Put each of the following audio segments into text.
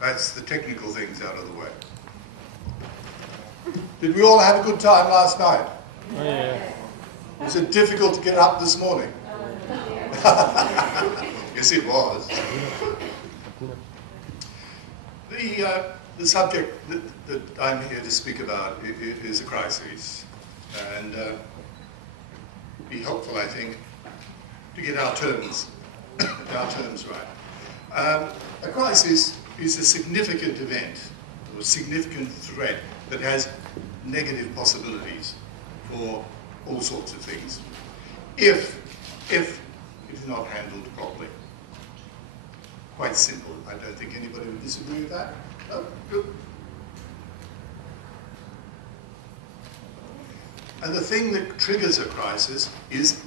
That's the technical things out of the way. Did we all have a good time last night? Oh, yeah. Was it difficult to get up this morning? Yes, it was. The subject that I'm here to speak about is a crisis, and be helpful, I think, to get our terms right. A crisis is a significant event or a significant threat that has negative possibilities for all sorts of things if it is not handled properly. Quite simple. I don't think anybody would disagree with that. No? Good. And the thing that triggers a crisis is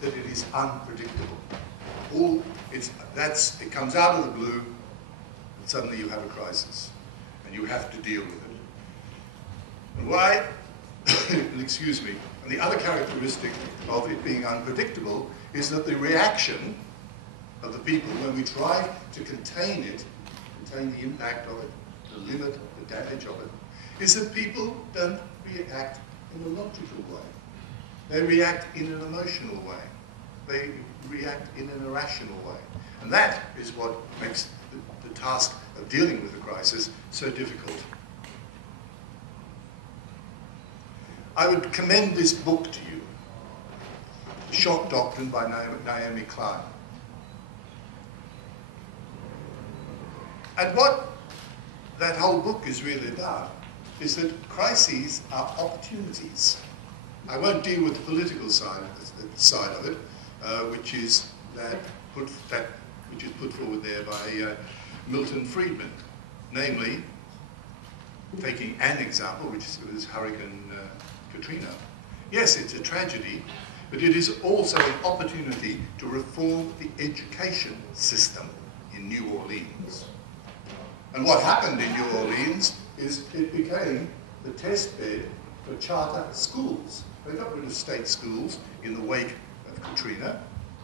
that it is unpredictable. It comes out of the blue, and suddenly you have a crisis, and you have to deal with it. And why? Excuse me. And the other characteristic of it being unpredictable is that the reaction of the people when we try to contain it, contain the impact of it, to limit the damage of it, is that people don't react in a logical way. They react in an emotional way. They react in an irrational way. And that is what makes the task of dealing with the crisis so difficult. I would commend this book to you, Shock Doctrine by Naomi Klein. And what that whole book is really about is that crises are opportunities. I won't deal with the political side of it, which is put forward there by Milton Friedman, namely taking an example, which was Hurricane Katrina. Yes, it's a tragedy, but it is also an opportunity to reform the education system in New Orleans. And what happened in New Orleans is it became the test bed for charter schools. They got rid of state schools in the wake of Katrina,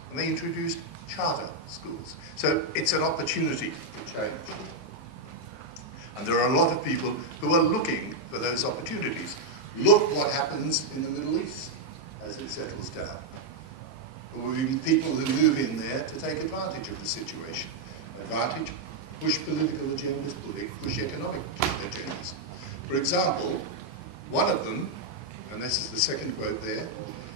and they introduced charter schools. So it's an opportunity to change. And there are a lot of people who are looking for those opportunities. Look what happens in the Middle East as it settles down. There will be people who move in there to take advantage of the situation. Advantage, push political agendas, push economic agendas. For example, one of them, and this is the second quote there,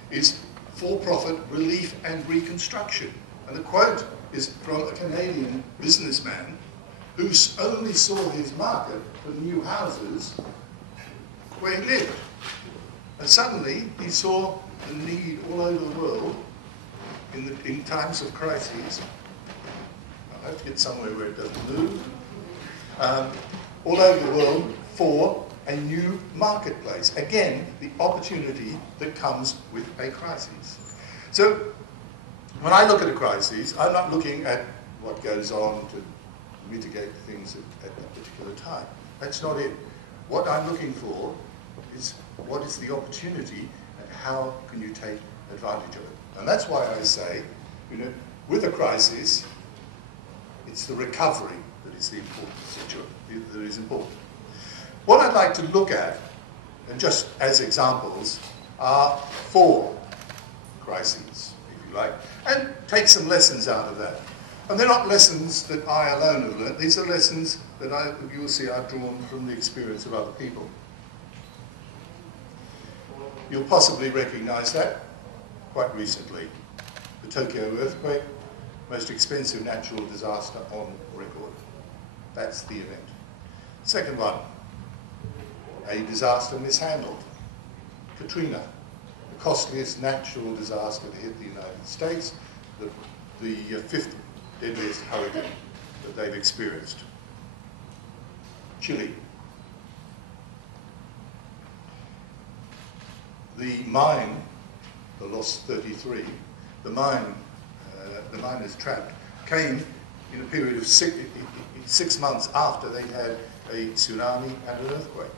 is for-profit relief and reconstruction. And the quote is from a Canadian businessman who only saw his market for new houses where he lived. And suddenly he saw the need all over the world in times of crises. I have to get somewhere where it doesn't move. All over the world for a new marketplace. Again, the opportunity that comes with a crisis. So when I look at a crisis, I'm not looking at what goes on to mitigate things at that particular time. That's not it. What I'm looking for is what is the opportunity and how can you take advantage of it. And that's why I say, with a crisis, it's the recovery that is the important situation, that is important. What I'd like to look at, and just as examples, are 4 crises, if you like, and take some lessons out of that. And they're not lessons that I alone have learned. These are lessons that you will see I've drawn from the experience of other people. You'll possibly recognize that quite recently. The Tokyo earthquake, most expensive natural disaster on record. That's the event. Second one, a disaster mishandled. Katrina, the costliest natural disaster to hit the United States, the 5th deadliest hurricane that they've experienced. Chile. The mine, the Lost 33, the miners trapped, came in a period of 6 months after they had a tsunami and an earthquake.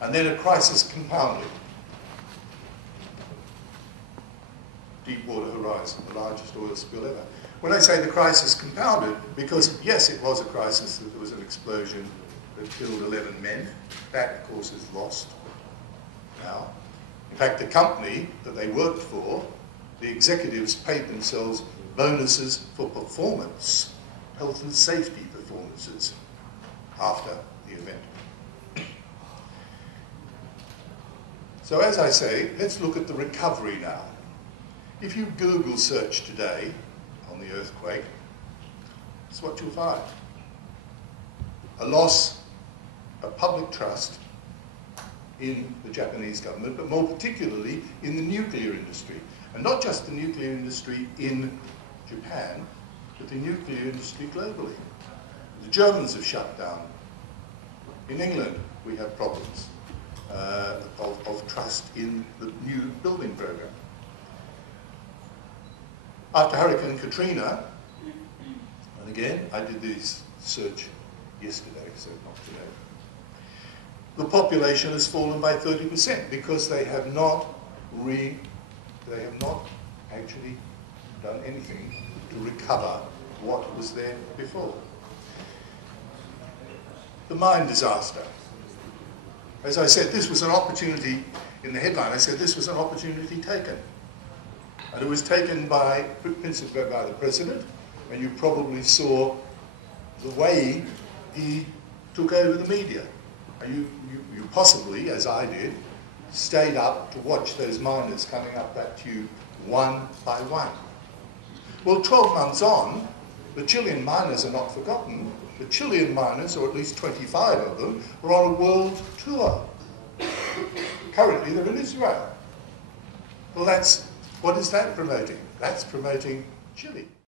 And then a crisis compounded. Deepwater Horizon, the largest oil spill ever. When I say the crisis compounded, because yes, it was a crisis, there was an explosion that killed 11 men. That, of course, is lost now. In fact, the company that they worked for, the executives paid themselves bonuses for performance, health and safety performances, after the event. So as I say, let's look at the recovery now. If you Google search today on the earthquake, that's what you'll find. A loss of public trust in the Japanese government, but more particularly in the nuclear industry. And not just the nuclear industry in Japan, but the nuclear industry globally. The Germans have shut down. In England, we have problems of trust in the new building program. After Hurricane Katrina, and again, I did this search yesterday, so not today, the population has fallen by 30% because they have not actually done anything to recover what was there before. The mine disaster. As I said, this was an opportunity, in the headline I said this was an opportunity taken. And it was taken principally by the President, and you probably saw the way he took over the media. And you possibly, as I did, stayed up to watch those miners coming up that tube one by one. Well, 12 months on, the Chilean miners are not forgotten. The Chilean miners, or at least 25 of them, are on a world tour. Currently, they're in Israel. Well, what is that promoting? That's promoting Chile.